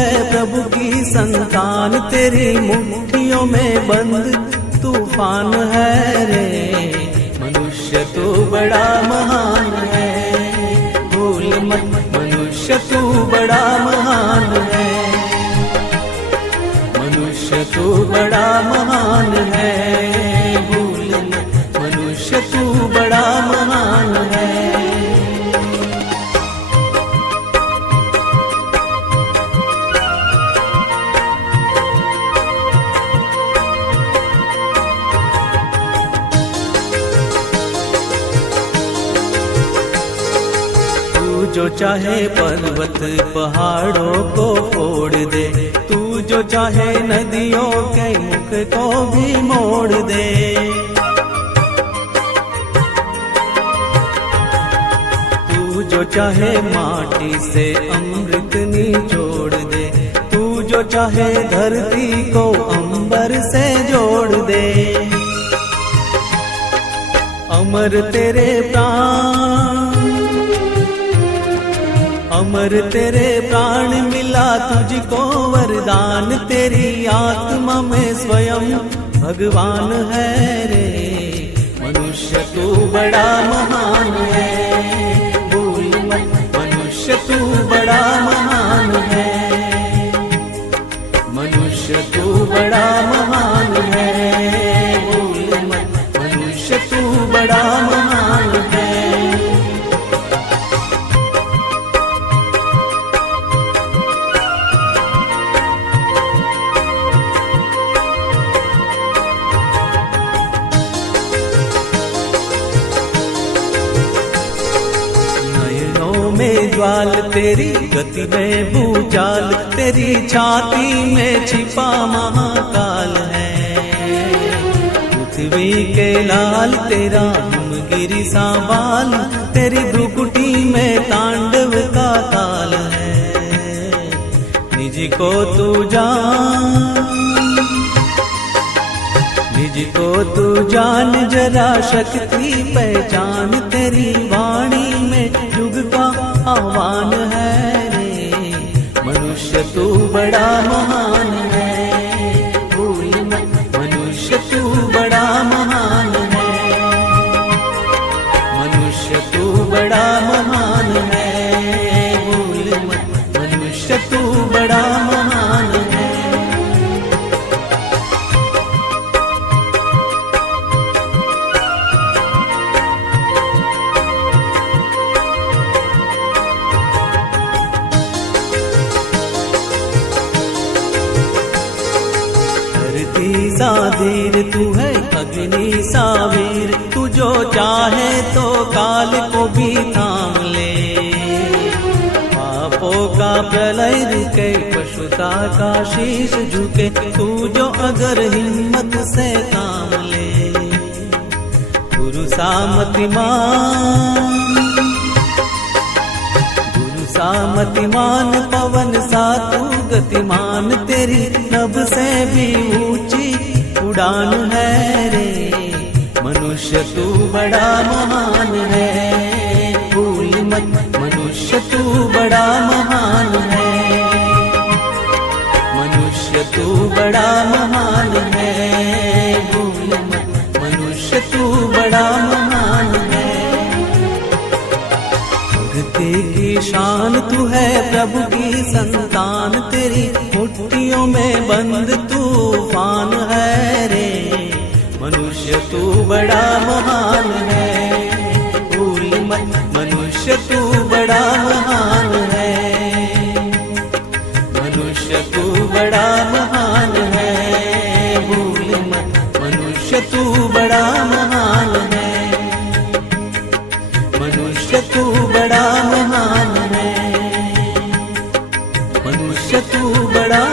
है प्रभु की संतान, तेरी मुट्ठियों में बंद तूफान है रे। मनुष्य तू बड़ा महान है, भूल मत मनुष्य तू बड़ा महान है। मनुष्य तू बड़ा महान है, भूल मत मनुष्य तू बड़ा महान है। जो चाहे पर्वत पहाड़ों को फोड़ दे, तू जो चाहे नदियों के मुख को भी मोड़ दे। तू जो चाहे माटी से अमृत निचोड़ दे, तू जो चाहे धरती को अंबर से जोड़ दे। अमर तेरे प्राण, अमर तेरे प्राण मिला तुझको वरदान, तेरी आत्मा में स्वयं भगवान है रे। मनुष्य तू बड़ा महान है, भूल मत मनुष्य तू बड़ा महान है। मनुष्य तू बड़ा महान है, भूल मत मनुष्य तू बड़ा महान है। में ज्वाल तेरी गति में भूचाल, तेरी छाती में छिपा महाकाल है। पृथ्वी के लाल तेरा हिमगिरी सा बाल, तेरी भ्रुकुटी में तांडव का ताल है। निज को तू जान, निज को तू जान जरा शक्ति पहचान, तेरी वाणी में युग का आह्वान है रे। मनुष्य तू बड़ा महान है, भूल मत मनुष्य तू बड़ा महान है। मनुष्य तू बड़ा महान है, भूल मत मनुष्य तू बड़ा महान है। सा धीर तू है अग्नि सा वीर, तू जो चाहे तो काल को भी थाम ले। पापों का प्रलय रुके, पशुता का शीश झुके, तू जो अगर हिम्मत से काम ले। गुरु सामतिमान, गुरु सामतिमान, पवन सा तू गतिमान, तेरी नभ से भी ऊंची उड़ान है रे। मनुष्य तू बड़ा महान है, भूल मत मनुष्य तू बड़ा महान है। मनुष्य तू बड़ा महान है, भूल मत मनुष्य तू बड़ा महान है। भक्ति की शान तू है प्रभु की संतान, तेरी मुट्ठियों में बंद तूफान है रे। मनुष्य तू बड़ा महान है, भूल मत मनुष्य तू बड़ा महान है। मनुष्य तू बड़ा महान है, भूल मत मनुष्य तू बड़ा महान है। मनुष्य तू बड़ा महान है, मनुष्य तू बड़ा